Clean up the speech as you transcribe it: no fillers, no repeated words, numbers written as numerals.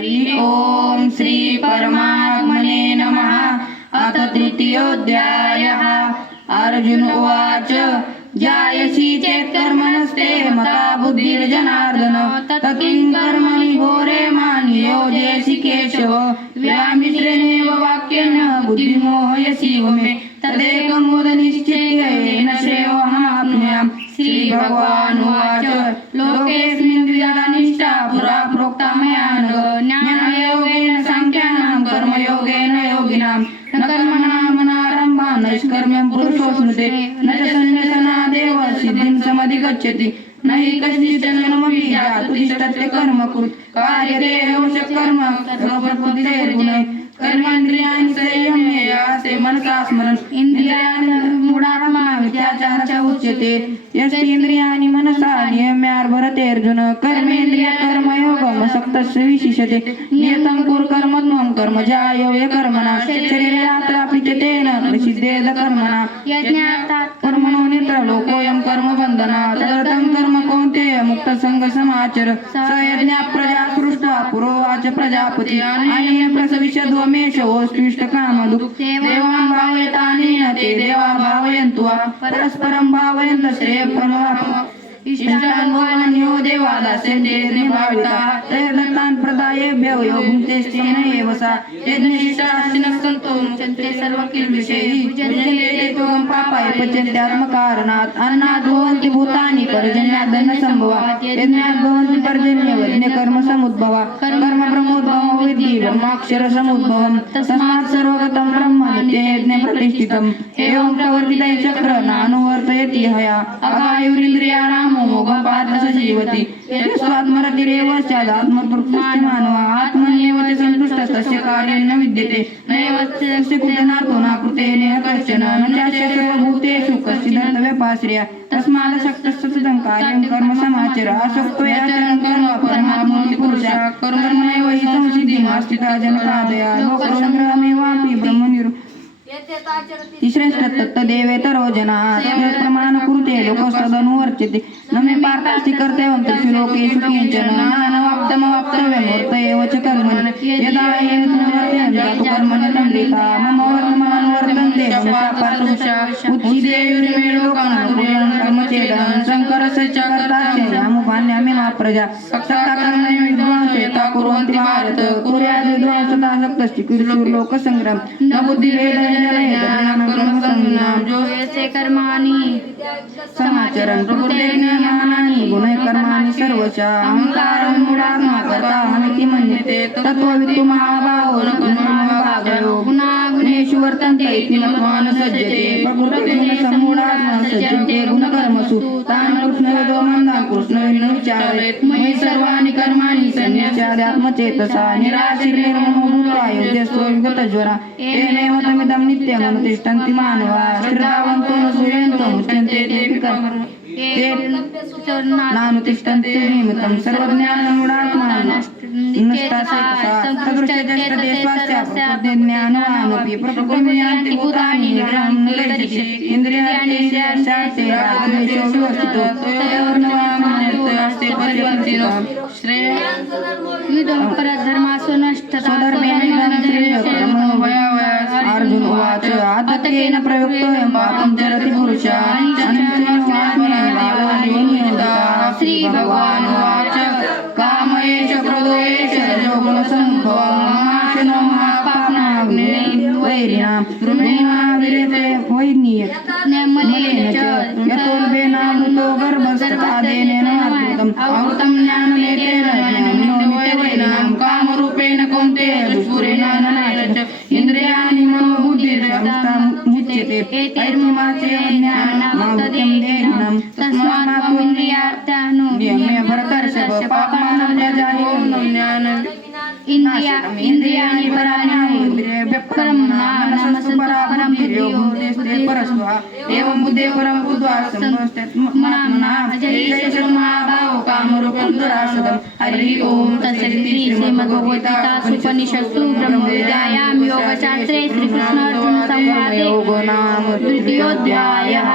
हरि ओम श्री परमात्मने नमः। अथ तृतीयोऽध्यायः। अर्जुन उवाच जायसी चेत् कर्मणस्ते मता बुद्धिर्जनार्दन तत्किं कर्मणि घोरे मां नियोजयसि केशव। व्यामिश्रेणेव वाक्येन बुद्धिर्मोहयसि मे तदेकं वद निश्चित्य येन श्रेयोऽहमाप्नुयाम्। श्रीभगवानुवाच लोकेऽस्मिन् द्विधा निष्ठा पुरा प्रोक्ता मया नघ। ज्ञानयोगेन साङ्ख्यानां कर्मयोगेन योगिनां न कर्मणामनारम्भः नैष्कर्म्यं पुरुषोऽश्नुते न च सन्न्यसनादेव सिद्धिं समधिगच्छति। न हि कश्चिदनुमपि जातु तिष्ठत्य कर्म कुरुत कार्यते ह्यवश्यः कर्म सर्वप्रकृतिर्गुणैः। कर्मेन्द्रियाणि संयम्य यास्ते मनसा स्मरन् इन्द्रियाणि मूढात्मा मिथ्याचारः उच्यते। यस्तेन्द्रियाणि मनसा नियम्यार्भरते अर्जुन कर्मेन्द्रिय कर्मयोगं सक्तस्य विशिष्यते। नियतं कुरु कर्म त्वं कर्मजाय कर्मणा शरीरात्रापि च तेन प्रसिद्धेद कर्मणा। यज्ञार्थात् कर्मणो नित्र लोकोऽयं कर्मबन्धनात् तदर्थं कर्म कौन्तेय मुक्तसङ्गसमाचर। स यज्ञात् प्रजा सृष्ट्वा पुरोवाच प्रजापति अनेन प्रसविष्यध्वमेषवोऽस्त्विष्टकामधुक्। देवान् भावयतानेन ते देवा भावयन्तु वा परस्परं भावयन्तः श्रेयःप्रदः। इष्टान् भवान् यो देवा दास्यन्ते भाविताः तैर्दत्तान् प्रदायेभ्यो यो भुङ्क्तेस्तेन एव सा। यज्ञशिष्टास्तिनः सन्तो मुच्यन्ते सर्वकिल्बिषैः पूज्यन्ते त्वं पापाय पच्यन्त्यात्मकारणात्। अन्नाद् भवन्ति भूतानि पर्जन्याद् अन्नसम्भवात्। यज्ञाद् भवन्ति पर्जन्यवज्ञकर्मसमुद्भवा। कर्म ब्रह्मोद्भवं विद्धि ब्रह्माक्षरसमुद्भवम्। तस्मात् सर्वगतं ब्रह्म नित्ययज्ञे प्रतिष्ठितम्। एवं प्रवर्तितः चक्र नानुवर्तयति हया अगायुरिन्द्रियाणां मोघं पार्थ स जीवति। यस्त्वात्मरतिरेव स्यादात्मप्रकृतिश्च मानवः आत्मन्येव च सन्तुष्टः तस्य कार्येण न विद्यते। नैव तस्य कृतनातो न कृतेनेह कश्चन न चास्य सर्वभूतेषु कश्चिदर्थव्यपाश्रयः। तस्मादशक्तः सततं कार्यं कर्म समाचर आसक्त्याचरन् कर्म परमाप्नोति पुरुषः। कर्मणैव हि संसिद्धिमास्थिता जनकादया लोकसङ्ग्रहमेवापि ब्रह्मनिर् श्रेष्ठतत्तदेवेतरो जनाः तत्प्रमाण कुरुते लोकस्तदनुवर्च्यते। न मे पार्थास्ति कर्तव्यं त्रिषु लोकेषु किंचन नानवाप्तमवाप्तव्यमूर्त एव च कर्मणि यदा एतद्वर्तेन जातु कर्मणि तन्द्रिता। मम वर्तमानं वर्तन्ते मनसा पार्थुषा उच्चिदेयुरिमे लोकान् कुर्यान् कर्मचेदहं शङ्करस्य च कर्तास्य यामुपान्यामिमा प्रजा सक्ता कर्मणि विद्वांसता कुर्वन्ति भारत। कुर्याद् विद्वांसता सक्तस्ति कुरुलोकसङ्ग्राम न बुद्धिभेदः कर्माणि समाचरन् प्रकृतेर्नियमानानि गुणैः कर्माणि सर्वशः। अहंकारं मूढात्मा कर्ताहमिति मन्यते तत्त्ववित्तु महाभावो न कर्मभागयो गुणेषु वर्तन्ते इति मत्वा न सज्जते। प्रकृतिगुणसम्मूढात्मा सज्जते गुणकर्मसु तान् कृष्णवेदो मन्दान् कृष्णवेन्न विचारयेत्। मयि सर्वाणि कर्माणि सन्न्यस्याध्यात्मचेतसा निराशीर्निर्ममो भूत्वा युध्यस्व विगतज्वरा। येनैव तमिदं नित्यमनुतिष्ठन्ति मानवाः। श्रद्धावन्तो न सूयन्तो मुच्यन्ते तेऽपि कर्म नानुतिष्ठन्ते निमित्तं सर्वज्ञानमूढात्मा नष्टदेशवास्याप्रकृतिज्ञानवानपि प्रकृतिं यान्ति भूतानि निग्रहं न लज्जते। इन्द्रियार्थेषु रागद्वेषौ विवस्थितो तयोर्नवामानस्ते परिवर्तितो श्रेयः परधर्मासु नष्टता स्वधर्मेण अर्जुन उवाच आततेन प्रयुक्तोऽयं पापं चरति पुरुषः श्रीभगवानुवाच काम एष क्रोधो एष रजोगुणसमुद्भवः महापाप्नाग्निवैरिणां द्रुमेणाविरते वैनीयमलेन च यतोर्भेनामृतो गर्भस्तथादेनेन आवृतम् आवृतं ज्ञाननेत्रेण ज्ञानिनो नित्यवैरिणां कामरूपेण कौन्तेय दुष्पुरेण ननाय च इन्द्रियाणि मनोबुद्धिर्यस्ता मुच्यते एतैर्ममाचेय ज्ञानमावृतं देहिनं तस्मात्त्वमिन्द्रियार्थान् नियम्य भरतर्षभ पापानं त्यजायो ज्ञानं इंद्रियाणि पराणि मनसस्तु बुद्धिस्ते परस्वा एवं बुद्धे परं बुद्ध्वा संस्थात्मना महाभावो कामरूपं दुरासदम्। हरि ओम तत्सदिति श्रीमद्भगवद्गीतासूपनिषत्सु ब्रह्मविद्यायां योगशास्त्रे श्रीकृष्णार्जुनसंवादे तृतीयोऽध्यायः।